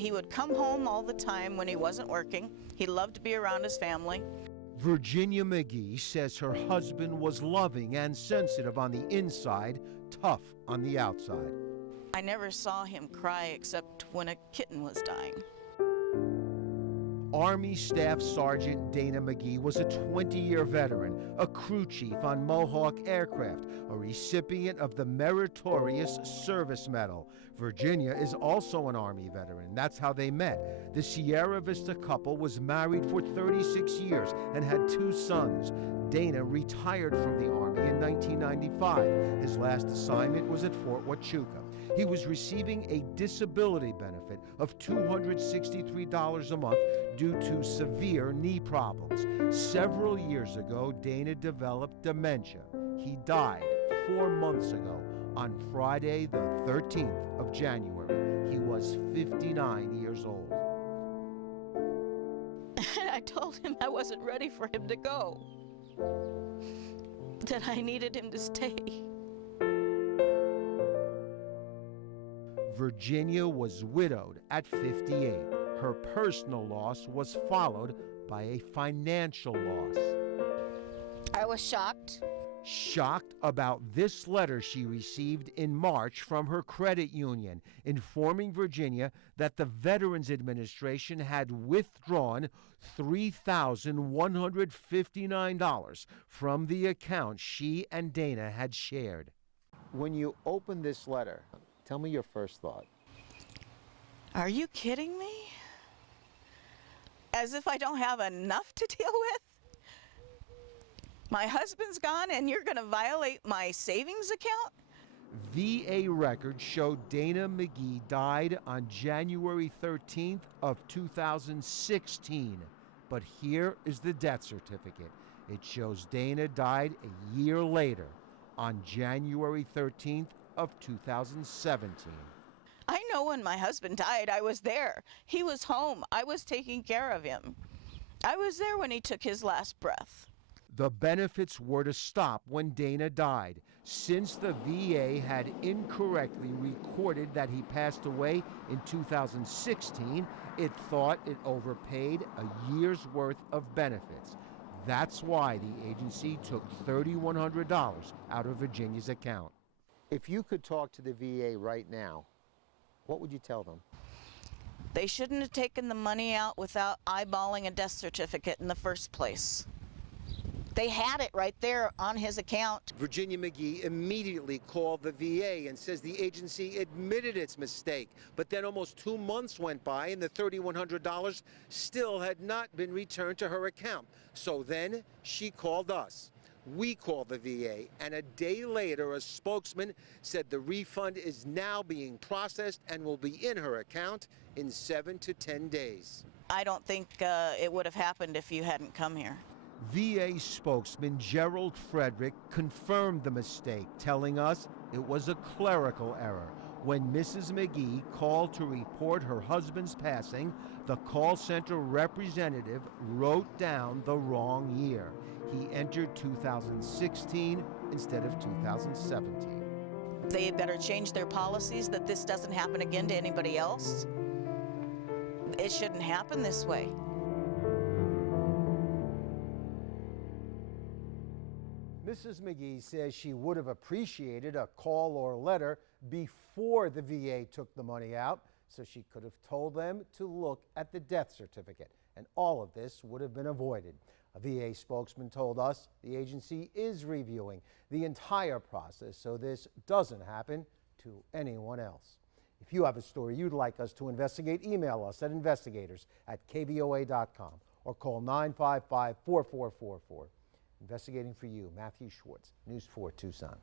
He would come home all the time when he wasn't working. He loved to be around his family. Virginia McGee says her husband was loving and sensitive on the inside, tough on the outside. I never saw him cry except when a kitten was dying. Army Staff Sergeant Dana McGee was a 20-year veteran, a crew chief on Mohawk Aircraft, a recipient of the Meritorious Service Medal. Virginia is also an Army veteran. That's how they met. The Sierra Vista couple was married for 36 years and had 2 sons. Dana retired from the Army in 1995. His last assignment was at Fort Huachuca. He was receiving a disability benefit of $263 a month due to severe knee problems. Several years ago, Dana developed dementia. He died 4 months ago on Friday, the 13th of January. He was 59 years old. I told him I wasn't ready for him to go, that I needed him to stay. Virginia was widowed at 58. Her personal loss was followed by a financial loss. I was shocked. Shocked about this letter she received in March from her credit union, informing Virginia that the Veterans Administration had withdrawn $3,159 from the account she and Dana had shared. When you opened this letter, tell me your first thought. Are you kidding me? As if I don't have enough to deal with? My husband's gone and you're going to violate my savings account? VA records show Dana McGee died on January 13th of 2016. But here is the death certificate. It shows Dana died a year later on January 13th of 2017. I know when my husband died, I was there. He was home. I was taking care of him. I was there when he took his last breath. The benefits were to stop when Dana died. Since the VA had incorrectly recorded that he passed away in 2016, it thought it overpaid a year's worth of benefits. That's why the agency took $3,100 out of Virginia's account. If you could talk to the VA right now, what would you tell them? They shouldn't have taken the money out without eyeballing a death certificate in the first place. They had it right there on his account. Virginia McGee immediately called the VA and says the agency admitted its mistake. But then almost 2 months went by and the $3,100 still had not been returned to her account. So then she called us. We called the VA, and a day later, a spokesman said the refund is now being processed and will be in her account in 7 to 10 days. I don't think it would have happened if you hadn't come here. VA spokesman Gerald Frederick confirmed the mistake, telling us it was a clerical error. When Mrs. McGee called to report her husband's passing, the call center representative wrote down the wrong year. He entered 2016 instead of 2017. They better change their policies that this doesn't happen again to anybody else. It shouldn't happen this way. Mrs. McGee says she would have appreciated a call or letter before the VA took the money out, so she could have told them to look at the death certificate, and all of this would have been avoided. A VA spokesman told us the agency is reviewing the entire process so this doesn't happen to anyone else. If you have a story you'd like us to investigate, email us at investigators@kvoa.com or call 955-4444. Investigating for you, Matthew Schwartz, News 4 Tucson.